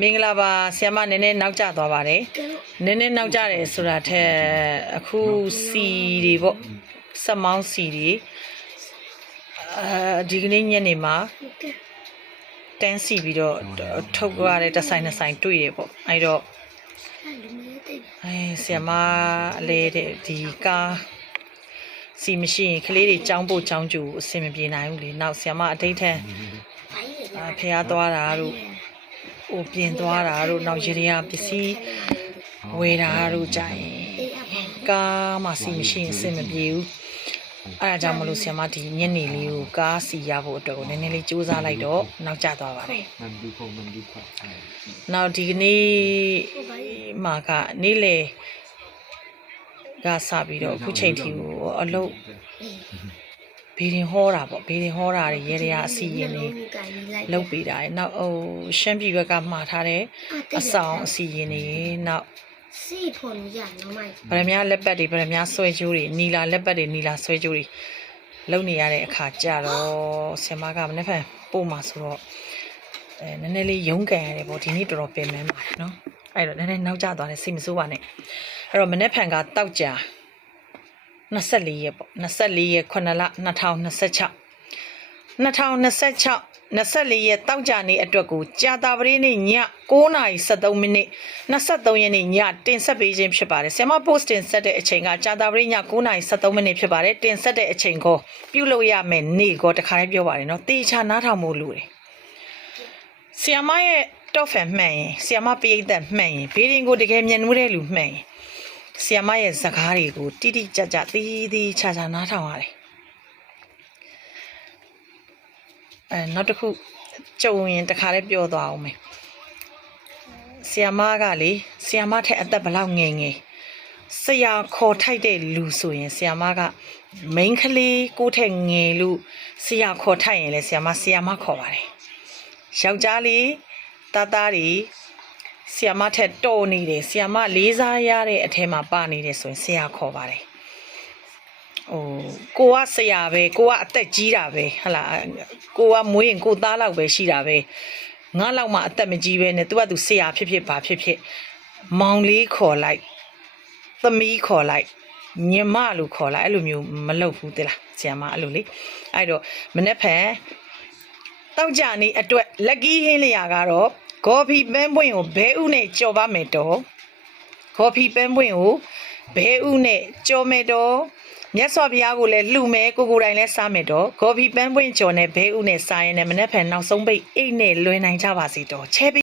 မင်္ဂလာပါဆရာမနည်းနည်းနောက်ကျသွားပါတယ်နည်းနည်းနောက်ကျတယ်ဆိုတာထက်အခုစီတွေပေါ့စက်မောင်းစီတွေဒီကနေ့ညနေမှာတန်းစီပြီးတော့ထုတ်ရတဲ့တစ်ဆိုင်နှစ်ဆိုင်တွေ့ရပေါ့အဲ့တော့ဆရာမလေးတဲ့ဒီကားစီမရှိရင်ကလေးတွေចောင်းဖို့ចောင်းကျူအဆင်မပြေနိုင်ဘူးလေနောက်ဆရာမအတိတ်ထက်ဖျားသွားတာတို့ဟိုပြင်သွားတာတို့နောက်ရေရပစ္စည်းဝယ်တာတို့ကြရင်ကားမှစီမရှိရင်အဆင်မပြေဘူးအဲ့ဒါကြောင့်မလို့ဆရာမဒီညနေလေးကိုကားစီရဖို့အတွက်ကိုနည်းနည်းလေးစူးစမ်းလိုက်တော့နောက်ကျသွားပါတယ်နောက်ဒီကနေ့မှာကနေ့လေကစပြီးတော့အခုချိန်ထိကိုအလုပ်ဘေးရင်ဟောတာပေါ့ဘေးရင်ဟောတာတွေရေရအစီရင်နေလုပ်ပေးတာနောက်ဟိုရှမ်းပြည်ဘက်ကမှာထားတဲ့အဆောင်အစီရင်နေနောက်စီဖော်လို့ရနော်မိုက်ဗရမ ्या လက်ပတ်တွေဗရမ ्या ဆွဲကြိုးတွေနီလာလက်ပတ်တွေနီလာဆွဲကြိုးတွေလုပ်နေရတဲ့အခါကြတော့ဆင်မကမနေ့ကပို့မှာဆိုတော့နည်းနည်းလေးရုန်းကန်ရတယ်ပေါ့ဒီနေ့တော်တော်ပင်ပန်းပါတယ်နော်အဲ့တော့နည်းနည်းနောက်ကျသွားတယ်စိတ်မဆိုးပါနဲ့အဲ့တော့မနေ့ဖန်ကတောက်ကြ24ရက်ပေါ့24ရက်9လ2026 24ရက်တောက်ကြနေအတွက်ကိုကြာတာပရိနေ့ည9:13မိနစ်23ရက်နေ့ညတင်ဆက်ပေးခြင်းဖြစ်ပါတယ်ဆရာမ post တင်ဆက်တဲ့အချိန်ကကြာတာပရိည9:13မိနစ်ဖြစ်ပါတယ်တင်ဆက်တဲ့အချိန်ကိုပြုလုပ်ရမယ်နေ့ကိုတခါလေးပြောပါတယ်နော်တေချာနားထောင်ဖို့လိုတယ်ဆရာမရဲ့ top fan မှန်ရင်ဆရာမပရိသတ်မှန်ရင်ဘေးရင်ကိုတကယ်မျက်နှာတဲ့လူမှန်ရင်ဆရာမရဲ့စကားတွေကိုတိတိကျကျသီးသီးချာချာနားထောင်ရတယ်နောက်တစ်ခုကြုံရင်တခါလေးပြောသွားအောင်မယ်ဆရာမကလေဆရာမထက်အသက်ဘလောက်ငယ်ငယ်ဆရာခေါ်ထိုက်တဲ့လူဆိုရင်ဆရာမကမိန်းကလေးကိုထက်ငယ်လို့ဆရာခေါ်ထိုက်ရင်လေဆရာမခေါ်ပါတယ်ယောက်ျားလေးသားသားတွေဆရာမထက်တော်နေတယ်ဆရာမလေးစားရတဲ့အထဲမှာပါနေတယ်ဆိုရင်ဆရာခေါ်ပါတယ်ကိုကဆရာပဲကိုကအသက်ကြီးတာပဲဟလာကိုကမွေးရင်ကိုသားလောက်ပဲရှိတာပဲငါလောက်မှအသက်မကြီးပဲနဲ့သူကသူဆရာဖြစ်ဖြစ်ပါဖြစ်ဖြစ်မောင်လေးခေါ်လိုက်သမီးခေါ်လိုက်ညီမလို့ခေါ်လိုက်အဲ့လိုမျိုးမလုပ်ဘူးတိလားဆရာမအဲ့လိုလေအဲ့တော့မနေ့ဖန်တောက်ကြနေအတွက်လက်ကီးဟင်းလျာကတော့ဂေါ်ဖီပန်းပွင့်ကိုဘဲဥနဲ့ကြော်ပါမယ်တော့ဂေါ်ဖီပန်းပွင့်ကိုဘဲဥနဲ့ကြော်မယ်တော့မြတ်စွာဘုရားကိုလည်းလှူမယ်ကိုကိုတိုင်းလည်းစားမယ်တော့ဂေါ်ဖီပန်းပွင့်ကြော်နဲ့ဘဲဥနဲ့စားရင်လည်းမနေ့ဖန်နောက်ဆုံးပိတ်အိတ်နဲ့လွင်နိုင်ကြပါစေတော့ချဲ